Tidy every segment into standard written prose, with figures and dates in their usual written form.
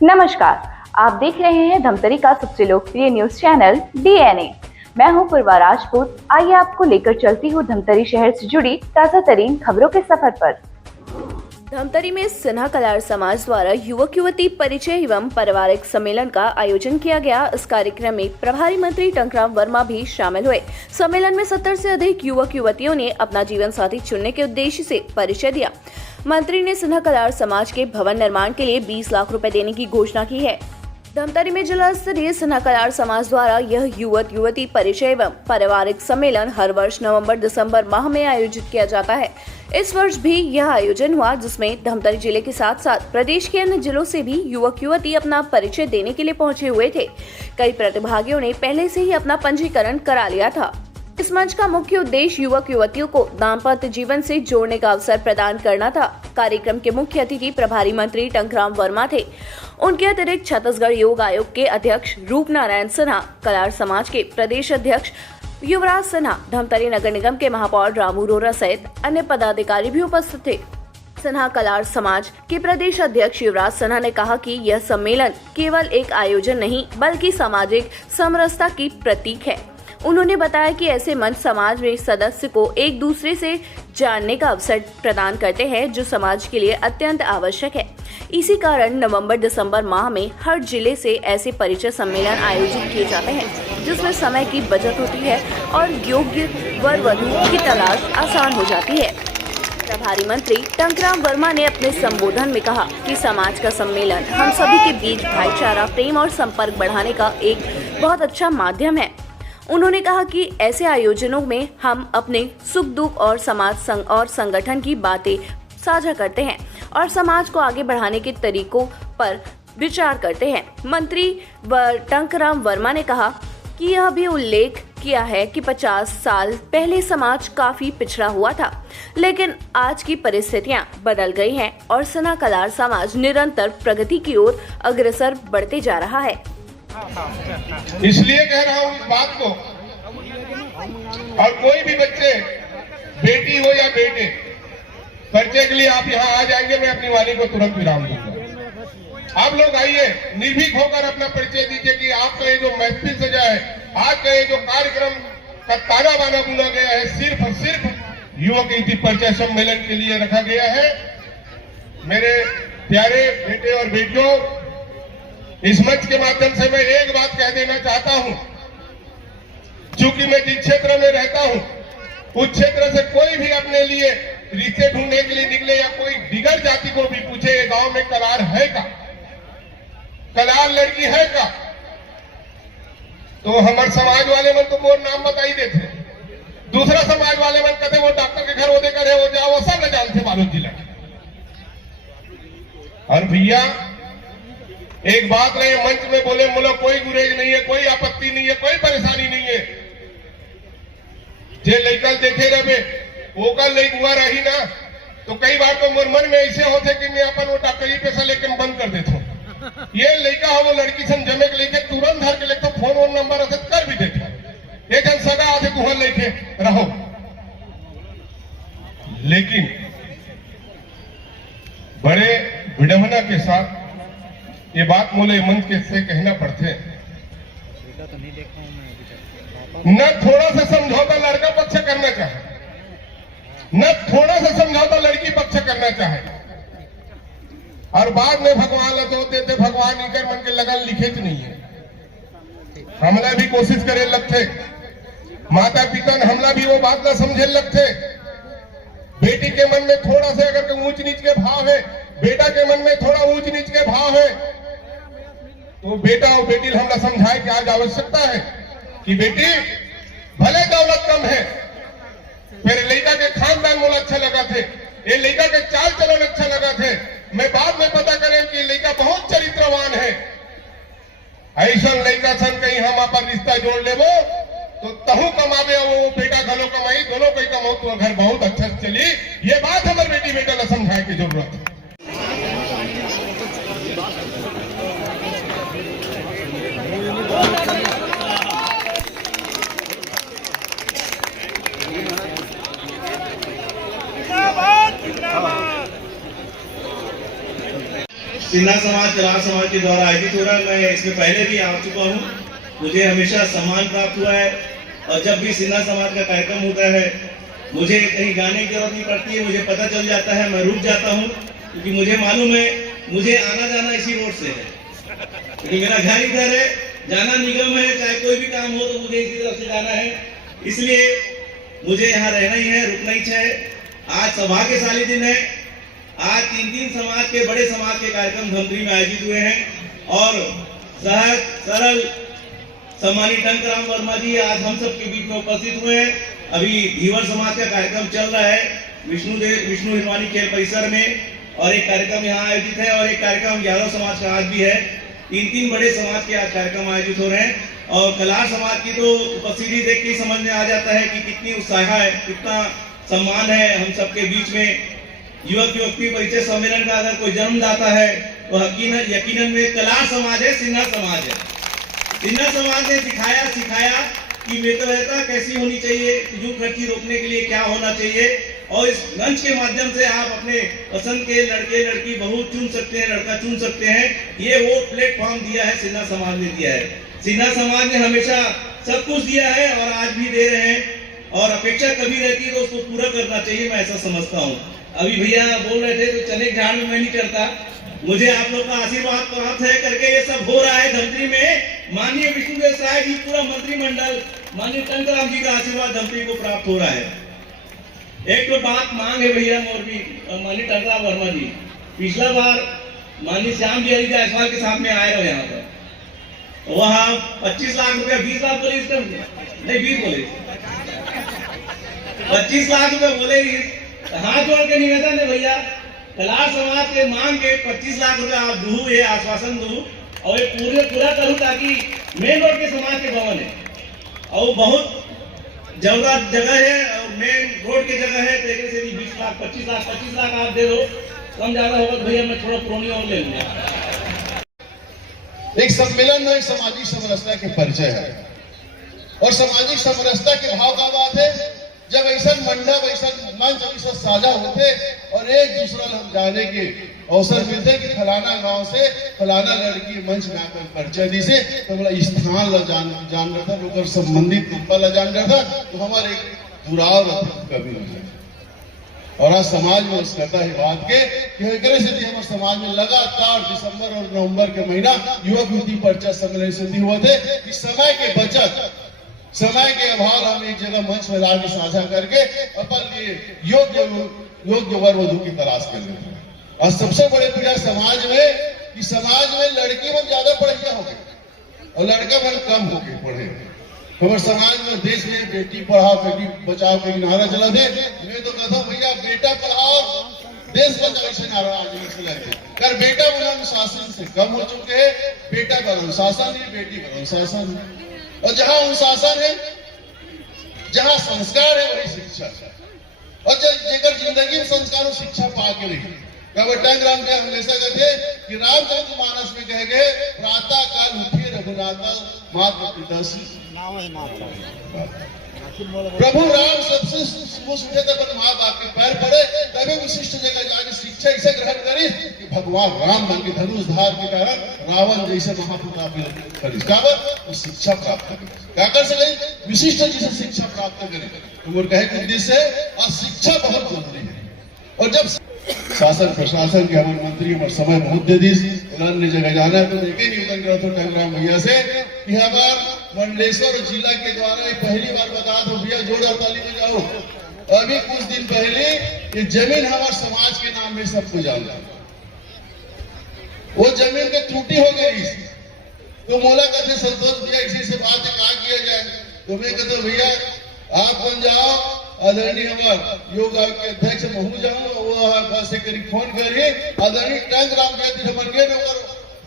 नमस्कार, आप देख रहे हैं धमतरी का सबसे लोकप्रिय न्यूज चैनल डीएनए। मैं हूं पूर्वा राजपूत। आइए आपको लेकर चलती हूं धमतरी शहर से जुड़ी ताजा तरीन खबरों के सफर पर। धमतरी में सिन्हा कलार समाज द्वारा युवक युवती परिचय एवं पारिवारिक सम्मेलन का आयोजन किया गया। इस कार्यक्रम में प्रभारी मंत्री टंकराम वर्मा भी शामिल हुए। सम्मेलन में 70 से अधिक युवक युवतियों ने अपना जीवन साथी चुनने के उद्देश्य से परिचय दिया। मंत्री ने सिन्हा कलार समाज के भवन निर्माण के लिए 20 लाख रुपए देने की घोषणा की है। धमतरी में जिला स्तरीय सिन्हा कलार समाज द्वारा यह युवक युवती परिचय एवं पारिवारिक सम्मेलन हर वर्ष नवंबर-दिसंबर माह में आयोजित किया जाता है। इस वर्ष भी यह आयोजन हुआ, जिसमें धमतरी जिले के साथ साथ प्रदेश के अन्य जिलों से भी युवक युवती अपना परिचय देने के लिए पहुंचे हुए थे। कई प्रतिभागियों ने पहले से ही अपना पंजीकरण करा लिया था। इस मंच का मुख्य उद्देश्य युवक युवतियों को दाम्पत्य जीवन से जोड़ने का अवसर प्रदान करना था। कार्यक्रम के मुख्य अतिथि प्रभारी मंत्री टंकराम वर्मा थे। उनके अतिरिक्त छत्तीसगढ़ योग आयोग के अध्यक्ष रूप नारायण सिन्हा, कलार समाज के प्रदेश अध्यक्ष युवराज सिन्हा, धमतरी नगर निगम के महापौर रामू रोरा सहित अन्य पदाधिकारी भी उपस्थित थे। सिन्हा कलार समाज के प्रदेश अध्यक्ष युवराज सिन्हा ने कहा कि यह सम्मेलन केवल एक आयोजन नहीं बल्कि सामाजिक समरसता की प्रतीक है। उन्होंने बताया कि ऐसे मंच समाज में सदस्य को एक दूसरे से जानने का अवसर प्रदान करते हैं, जो समाज के लिए अत्यंत आवश्यक है। इसी कारण नवंबर-दिसंबर माह में हर जिले से ऐसे परिचय सम्मेलन आयोजित किए जाते हैं, जिसमें समय की बचत होती है और योग्य वर वधु की तलाश आसान हो जाती है। प्रभारी मंत्री टंकराम वर्मा ने अपने संबोधन में कहा कि समाज का सम्मेलन हम सभी के बीच भाईचारा, प्रेम और संपर्क बढ़ाने का एक बहुत अच्छा माध्यम है। उन्होंने कहा कि ऐसे आयोजनों में हम अपने सुख दुख और समाज और संगठन की बातें साझा करते हैं और समाज को आगे बढ़ाने के तरीकों पर विचार करते हैं। मंत्री टंकराम वर्मा ने कहा कि यह भी उल्लेख किया है कि 50 साल पहले समाज काफी पिछड़ा हुआ था, लेकिन आज की परिस्थितियां बदल गई हैं और सिन्हा कलार समाज निरंतर प्रगति की ओर अग्रसर बढ़ते जा रहा है। इसलिए कह रहा हूं इस बात को, और कोई भी बच्चे, बेटी हो या बेटे, परिचय के लिए आप यहाँ आ जाएंगे, मैं अपनी वाणी को तुरंत विराम दूंगा। आप लोग आइए, निर्भीक होकर अपना परिचय दीजिए कि आपका ये जो महफिल सजा है, आज का ये जो कार्यक्रम का ताना बाना बुना गया है, सिर्फ और सिर्फ युवक युवती परिचय सम्मेलन के लिए रखा गया है। मेरे प्यारे बेटे और बेटियों, इस मंच के माध्यम से मैं एक बात कह देना चाहता हूं। चूंकि मैं जिस क्षेत्र में रहता हूं, उस क्षेत्र से कोई भी अपने लिए रिश्ते ढूंढने के लिए निकले या कोई दिगर जाति को भी पूछे गांव में कलार है का, कलार लड़की है का, तो हमारे समाज वाले मन तो मोर नाम बताई देते। दूसरा समाज वाले मन कहते वो डॉक्टर के घर होते करे हो जाओ, वो सब न जानते बालोद जिला। और भैया एक बात रहे, मंच में बोले बोलो, कोई गुरेज नहीं है, कोई आपत्ति नहीं है, कोई परेशानी नहीं है। जे लड़का देखे रहे वो कल नहीं हुआ रही ना, तो कई बार तो मोर मन में ऐसे होते कि मैं अपन वो डॉक्टरी पैसा लेकर बंद कर देता हूँ। ये लड़का हो वो लड़की से जमे के लेके तुरंत धर के लेते फोन नंबर कर भी देता, एक जन सगा आते तुहर लेके रहो। लेकिन बड़े विडंबना के साथ ये बात मोले मंच के से कहना पड़ते, न थोड़ा सा समझौता लड़का पक्ष करना चाहे, न थोड़ा सा समझौता लड़की पक्ष करना चाहे, और बाद में भगवान लतो देते, भगवान इकर मन के लगन लिखे नहीं है। हमला भी कोशिश करे लगते, माता पिता हमला भी वो बात ना समझे लगते। बेटी के मन में थोड़ा सा अगर ऊंच नीच के भाव है, बेटा के मन में थोड़ा ऊंच नीच के भाव है, तो बेटा और बेटी हमला समझाए कि आज आवश्यकता है कि बेटी भले दौलत कम है, मेरे लड़का के खानदान मुझे अच्छा लगा थे, ये लड़का के चाल चलन अच्छा लगा थे, मैं बाद में पता करें कि लड़का बहुत चरित्रवान है। ऐसा लड़का सन कहीं हम अपन रिश्ता जोड़ ले वो तो तहु कमावे, वो बेटा घलो कमाई, दोनों कोई कमाओ तो घर बहुत अच्छा चली। ये बात हमारे बेटी बेटा को समझाए की जरूरत है। सिन्हा समाज कलार समाज के द्वारा आयोजित हो रहा है। मैं इसमें पहले भी आ चुका हूँ, मुझे हमेशा सम्मान प्राप्त हुआ है। और जब भी सिन्हा समाज का कार्यक्रम होता है मुझे कहीं जाने की जरूरत नहीं पड़ती है, मुझे पता चल जाता है, मैं रुक जाता हूँ, क्योंकि मुझे मालूम है मुझे आना जाना इसी रोड से है, क्योंकि मेरा घर इधर है, जाना निगम है, चाहे कोई भी काम हो तो मुझे इसी तरफ से जाना है, इसलिए मुझे यहाँ रहना ही है, रुकना ही है। आज सौभाग्यशाली दिन है, आज 3 समाज के बड़े समाज के कार्यक्रम धमतरी में आयोजित हुए हैं और सहज सरल सम्मानित टंकराम वर्मा जी आज हम सब के बीच में उपस्थित हुए हैं। अभी धीवर समाज का कार्यक्रम चल रहा है विष्णु हिरवानी खेल परिसर में, और एक कार्यक्रम यहाँ आयोजित है और एक कार्यक्रम यादव समाज का आज भी है। 3 बड़े समाज के आज कार्यक्रम आयोजित हो रहे हैं और कलार समाज की तो उपस्थिति देख के समझ में आ जाता है कि कितनी उत्साह है, कितना सम्मान है हम सबके बीच में। युवक युवती परिचय सम्मेलन का अगर कोई जन्मदाता है तो यकीनन में कलार समाज है, सिन्हा समाज है। सिन्हा समाज ने सिखाया कि मित्रता कैसी होनी चाहिए, फिजूल खर्ची रोकने के लिए क्या होना चाहिए, और इस मंच के माध्यम से आप अपने पसंद के लड़के लड़की बहू चुन सकते हैं, लड़का चुन सकते हैं। ये वो प्लेटफॉर्म दिया है सिन्हा समाज ने दिया है। सिन्हा समाज ने हमेशा सब कुछ दिया है और आज भी दे रहे हैं, और अपेक्षा कभी रहती है तो उसको पूरा करना चाहिए, मैं ऐसा समझता हूँ। अभी भैया बोल रहे थे तो चने झाड़ में मैं नहीं करता, मुझे आप लोग का आशीर्वाद प्राप्त है करके ये सब हो रहा है धमतरी में। माननीय विष्णुदेव साय जी, पूरा मंत्रिमंडल, माननीय टंकराम जी का आशीर्वाद धमतरी को प्राप्त हो रहा है। एक तो बात मांग है भैया मोर भी, माननीय टंकराम वर्मा जी, पिछला बार माननीय श्याम जी जायसवाल के साथ में आए रहे यहाँ पर, वहाँ 25 लाख रुपया, 20 लाख बोले इसका नहीं, 20 बोले, 25 लाख रुपया बोले। हाथ जोड़ के निवेदन है भैया, कलार समाज के मांग के 25 लाख रुपया आप दू, ये आश्वासन दू और ये पूरा करूँ, ताकि मेन रोड के समाज के भवन है और बहुत जबरदस्त जगह है और मेन रोड की जगह है, तो एक से भी 20 लाख 25 लाख आप दे दो, कम ज्यादा होगा भैया, मैं थोड़ा पुरानी और ले लूंगा। एक सम्मेलन में सामाजिक समरसता के परिचय है, और सामाजिक समरसता के भाव का बात है जब ऐसा मंडप, ऐसा मंच, ऐसा साझा होते और एक दूसरा हम जाने के अवसर मिलते कि फलाना गांव से फलाना लड़की मंच में आकर परिचय दी से तो बोला स्थान ला जान रहा था, लोग संबंधित नंबर ला जान रहा था, तो हमारे एक जुड़ाव कभी नहीं। और आज समाज में उस कहता है बात के कि हमारे समाज में लगातार दिसंबर और नवंबर के महीना युवक युवती परिचय सम्मेलन से हुए थे कि समय के बचत, समय के अभाव हम एक जगह मंच में लाके साझा करके अपन लिए योग्य वर वधु की तलाश कर लेते हैं। और सबसे बड़े पीड़ा समाज में लड़की मन ज्यादा पढ़िया हो गई और लड़का मन कम हो गए पढ़े। हमारे समाज में देश में बेटी पढ़ाओ बेटी बचाओ के नारा चला दे, मैं तो कहता हूँ भैया बेटा पढ़ाओ देश बचाओ ऐसे नारा आज चलाते कर। बेटा बना अनुशासन से कम हो चुके हैं, बेटा का अनुशासन है, बेटी का अनुशासन है। और जहां अनुशासन है, जहां संस्कार है, वही शिक्षा है। और जेकर जिंदगी में संस्कार और शिक्षा पा के रही टंकराम जी हमेशा कहते कि रामचंद्र मानस में कहे गए प्रातः काल उठिए रघुनाथा मात्र पिता प्रभु राम सबसे उठे थे पर माँ बाप के पैर पड़े, तभी विशिष्ट जगह जाके शिक्षा इसे ग्रहण करी कि भगवान राम बन के धनुष धार के कारण रावण जैसे महाप्रताप करी शिक्षा प्राप्त करी से गई विशिष्ट जी से शिक्षा प्राप्त करे तो कहे कि उद्देश्य और शिक्षा बहुत जरूरी है। और जब शासन प्रशासन के हमारे मंत्री हमारे समय बहुत दे दी, अन्य जगह जाना है तो देखे निवेदन करा तो टंकराम भैया से कि हमारे मंडलेश्वर जिला के द्वारा पहली बार बता दो भैया जोड़ हड़ताली में जाओ। अभी कुछ दिन पहले ये जमीन हमारे समाज के नाम में सबको जानता, वो जमीन की त्रुटि हो गई तो मोला कहते संतोष भैया इसी से बात कहा किया जाए, तो मैं कहते भैया आप बन जाओ आदरणीय हमारे योग आयोग के अध्यक्ष महू जाओ, वो से करीब फोन करिए आदरणीय टंकराम जी बन गए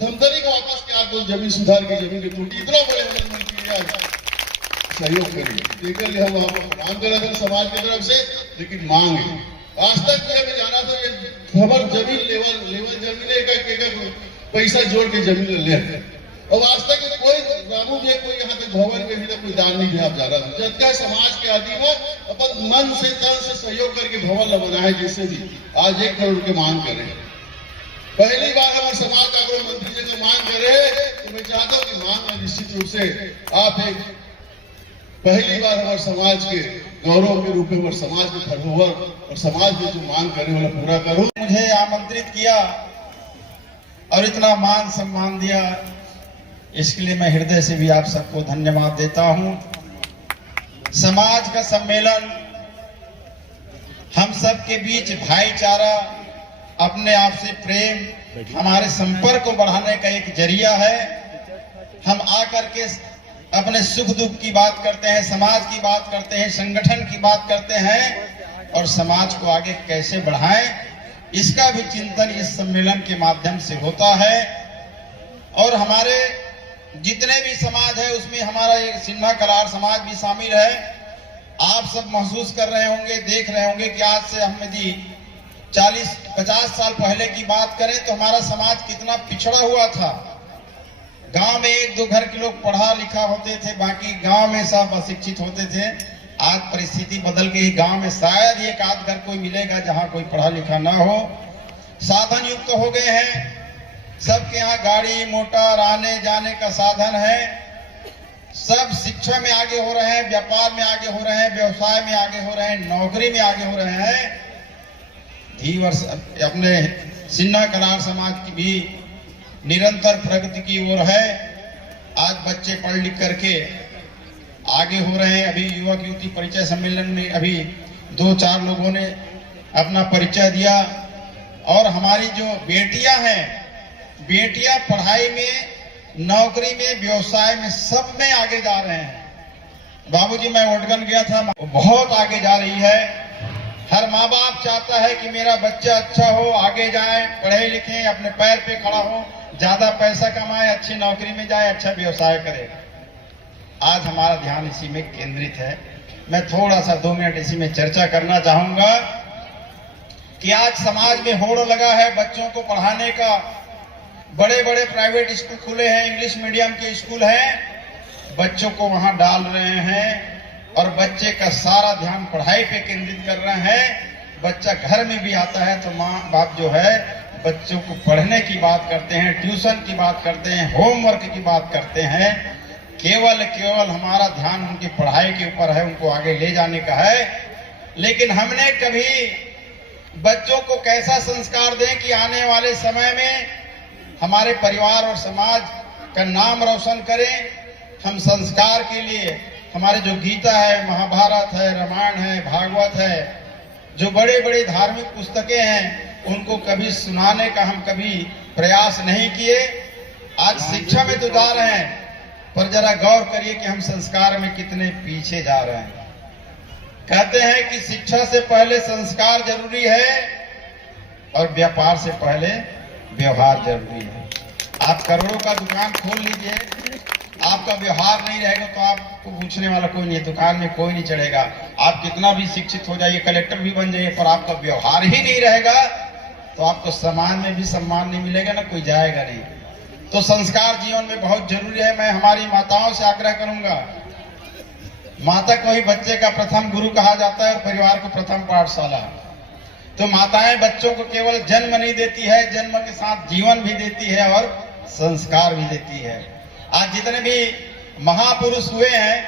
धमतरी को वापस क्या दो जमीन सुधार की जमीन की त्रुटि इतना बड़े सहयोग करिए। ठीक है हम प्रणाम कर रहे थे समाज की तरफ से, लेकिन मांग है आज तक हमें जाना तो ये खबर जमीन लेवल जमीन पैसा जोड़ के जमीन ले और आज तक कोई रामू जी कोई यहाँ तक भवन में भी तो कोई दान नहीं आप जा रहा था। जब क्या समाज के आदि में अपन मन से तन से सहयोग करके भवन बनाए, जिससे भी आज 1 करोड़ की मांग करें पहली बार हमारे समाज का अगर मंत्री जी ने मांग करे तो मैं चाहता हूं कि मांग में निश्चित रूप से आप एक पहली बार हमारे समाज के गौरव के रूप में हमारे समाज के धरोहर और समाज में जो मांग करने वाला पूरा करूं। मुझे आमंत्रित किया और इतना मान सम्मान दिया, इसके लिए मैं हृदय से भी आप सबको धन्यवाद देता हूं। समाज का सम्मेलन हम सब के बीच भाईचारा, अपने आप से प्रेम, हमारे संपर्क को बढ़ाने का एक जरिया है। हम आकर के अपने सुख दुख की बात करते हैं, समाज की बात करते हैं, संगठन की बात करते हैं और समाज को आगे कैसे बढ़ाएं, इसका भी चिंतन इस सम्मेलन के माध्यम से होता है। और हमारे जितने भी समाज है उसमें हमारा ये सिन्हा कलार समाज भी शामिल है। आप सब महसूस कर रहे होंगे, देख रहे होंगे कि आज से हम यदि 40-50 साल पहले की बात करें तो हमारा समाज कितना पिछड़ा हुआ था। गांव में 1-2 घर के लोग पढ़ा लिखा होते थे, बाकी गांव में सब अशिक्षित होते थे। आज परिस्थिति बदल गई, गांव में शायद एक आध घर कोई मिलेगा जहां कोई पढ़ा लिखा ना हो। साधन युक्त हो गए हैं, सबके यहाँ गाड़ी मोटर आने जाने का साधन है। सब शिक्षा में आगे हो रहे हैं, व्यापार में आगे हो रहे हैं, व्यवसाय में आगे हो रहे हैं, नौकरी में आगे हो रहे हैं। धीवर अपने सिन्हा कलार समाज की भी निरंतर प्रगति की ओर है। आज बच्चे पढ़ लिख करके आगे हो रहे हैं। अभी युवक युवती परिचय सम्मेलन में अभी 2-4 लोगों ने अपना परिचय दिया। और हमारी जो बेटियां हैं, बेटियां पढ़ाई में, नौकरी में, व्यवसाय में, सब में आगे जा रहे हैं। बाबूजी, मैं ओटगन गया था, बहुत आगे जा रही है। हर माँ बाप चाहता है कि मेरा बच्चा अच्छा हो, आगे जाए, पढ़े लिखे, अपने पैर पे खड़ा हो, ज्यादा पैसा कमाए, अच्छी नौकरी में जाए, अच्छा व्यवसाय करे। आज हमारा ध्यान इसी में केंद्रित है। मैं थोड़ा सा 2 मिनट इसी में चर्चा करना चाहूंगा कि आज समाज में होड़ लगा है बच्चों को पढ़ाने का। बड़े बड़े प्राइवेट स्कूल खुले हैं, इंग्लिश मीडियम के स्कूल हैं, बच्चों को वहां डाल रहे हैं और बच्चे का सारा ध्यान पढ़ाई पे केंद्रित कर रहे हैं। बच्चा घर में भी आता है तो माँ बाप जो है बच्चों को पढ़ने की बात करते हैं, ट्यूशन की बात करते हैं, होमवर्क की बात करते हैं। केवल हमारा ध्यान उनकी पढ़ाई के ऊपर है, उनको आगे ले जाने का है। लेकिन हमने कभी बच्चों को कैसा संस्कार दें कि आने वाले समय में हमारे परिवार और समाज का नाम रोशन करें। हम संस्कार के लिए हमारे जो गीता है, महाभारत है, रामायण है, भागवत है, जो बड़े बड़े धार्मिक पुस्तकें हैं, उनको कभी सुनाने का हम कभी प्रयास नहीं किए। आज शिक्षा में तो जा रहे हैं, पर जरा गौर करिए कि हम संस्कार में कितने पीछे जा रहे हैं। कहते हैं कि शिक्षा से पहले संस्कार जरूरी है और व्यापार से पहले व्यवहार जरूरी है। आप करोड़ों का दुकान खोल लीजिए, आपका व्यवहार नहीं रहेगा तो आपको पूछने वाला कोई नहीं है, दुकान में कोई नहीं चढ़ेगा। आप कितना भी शिक्षित हो जाइए, कलेक्टर भी बन जाइए, पर आपका व्यवहार ही नहीं रहेगा तो आपको समाज में भी सम्मान नहीं मिलेगा, ना कोई जाएगा नहीं। तो संस्कार जीवन में बहुत जरूरी है। मैं हमारी माताओं से आग्रह करूंगा, माता को ही बच्चे का प्रथम गुरु कहा जाता है और परिवार को प्रथम पाठशाला। तो माताएं बच्चों को केवल जन्म नहीं देती है, जन्म के साथ जीवन भी देती है और संस्कार भी देती है। आज जितने भी महापुरुष हुए हैं,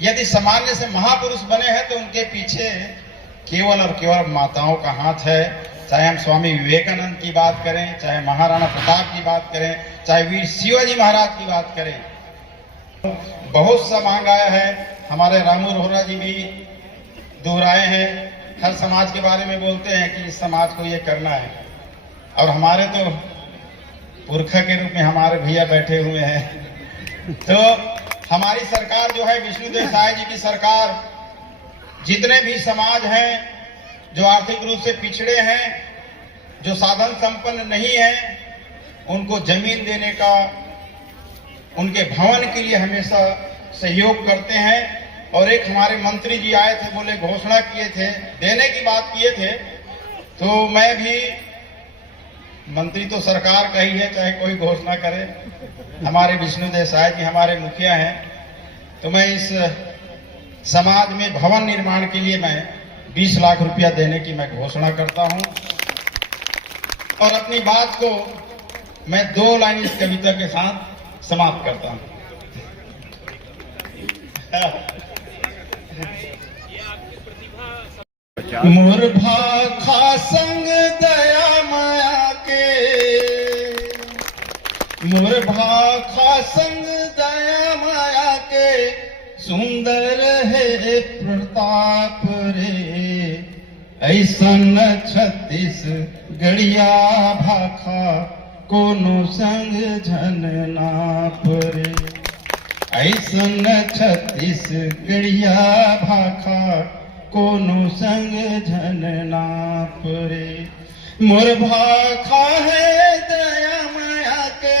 यदि सामान्य से महापुरुष बने हैं तो उनके पीछे केवल और केवल माताओं का हाथ है। चाहे हम स्वामी विवेकानंद की बात करें, चाहे महाराणा प्रताप की बात करें, चाहे वीर शिवाजी महाराज की बात करें, बहुत सा मांग आया है। हमारे रामू रोहरा जी भी दोहराए हैं, हर समाज के बारे में बोलते हैं कि इस समाज को ये करना है। और हमारे तो पुरखा के रूप में हमारे भैया बैठे हुए हैं। तो हमारी सरकार जो है, विष्णुदेव साय जी की सरकार, जितने भी समाज हैं जो आर्थिक रूप से पिछड़े हैं, जो साधन संपन्न नहीं है, उनको जमीन देने का, उनके भवन के लिए हमेशा सहयोग करते हैं। और एक हमारे मंत्री जी आए थे, बोले घोषणा किए थे, देने की बात किए थे, तो मैं भी, मंत्री तो सरकार का ही है, चाहे कोई घोषणा करे। हमारे विष्णुदेव साय जी हमारे मुखिया हैं, तो मैं इस समाज में भवन निर्माण के लिए मैं 20 लाख रुपया देने की मैं घोषणा करता हूं। और अपनी बात को मैं 2 लाइन इस कविता के साथ समाप्त करता हूं। मोर भाखा संग दया माया के, मोर भाखा संग दया माया के, सुंदर है प्रताप रे, ऐसन 36 गड़िया भाखा कोनो संग झन नाप रे, ऐसन 36 गड़िया भाखा कोनो संग झन नाप रे। मोर भाखा है दया माया के,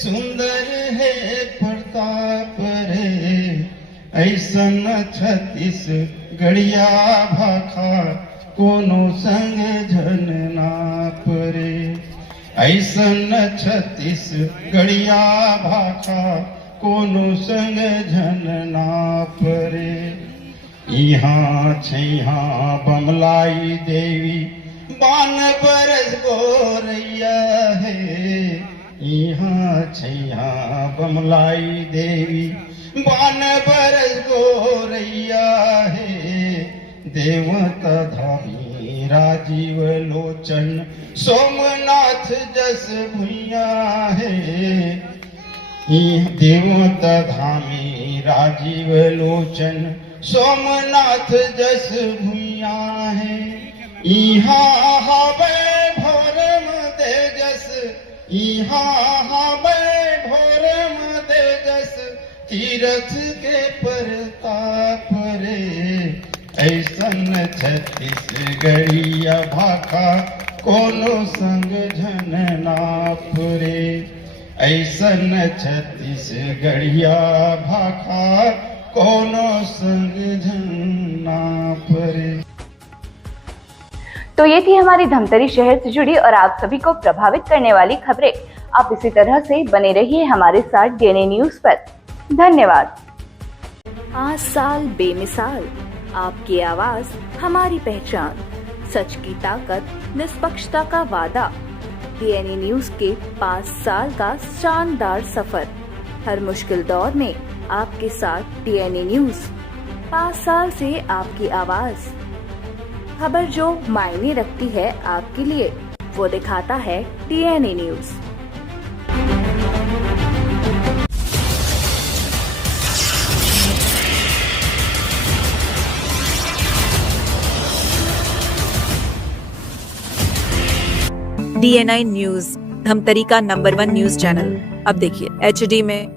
सुंदर है प्रताप रे, ऐसन 36 गड़िया भाखा कोनो संग झन नाप रे, ऐसन 36 गड़िया भाखा कोनो संग झन नाप रे। यहाँ छैहाँ बमलाई देवी बान बरस गोरैया है, यहाँ छैहाँ बमलाई देवी बान बरस गोरैया है, देवता धामी राजीव लोचन सोमनाथ जस भुइया है, देवता धामी राजीव लोचन सोमनाथ जस भुइया है। यहाँ हवे भोरम तेजस, यहाँ हवे भोरम तेजस, तीरथ के प्रताप रे, ऐसन 36 गड़िया भाखा कोनो संग झन नाप रे, ऐसन 36 गड़िया भाखा कोनो संग झन नाप रे। तो ये थी हमारी धमतरी शहर से जुड़ी और आप सभी को प्रभावित करने वाली खबरें। आप इसी तरह से बने रहिए हमारे साथ डीएनए न्यूज पर। धन्यवाद। 5 साल बेमिसाल, आपकी आवाज हमारी पहचान, सच की ताकत, निष्पक्षता का वादा। डीएनए न्यूज के 5 साल का शानदार सफर, हर मुश्किल दौर में आपके साथ डीएनए न्यूज। 5 साल से आपकी आवाज, खबर जो मायने रखती है आपके लिए, वो दिखाता है DNA news. DNI news, Dhamtari का नंबर 1 न्यूज चैनल। अब देखिए HD में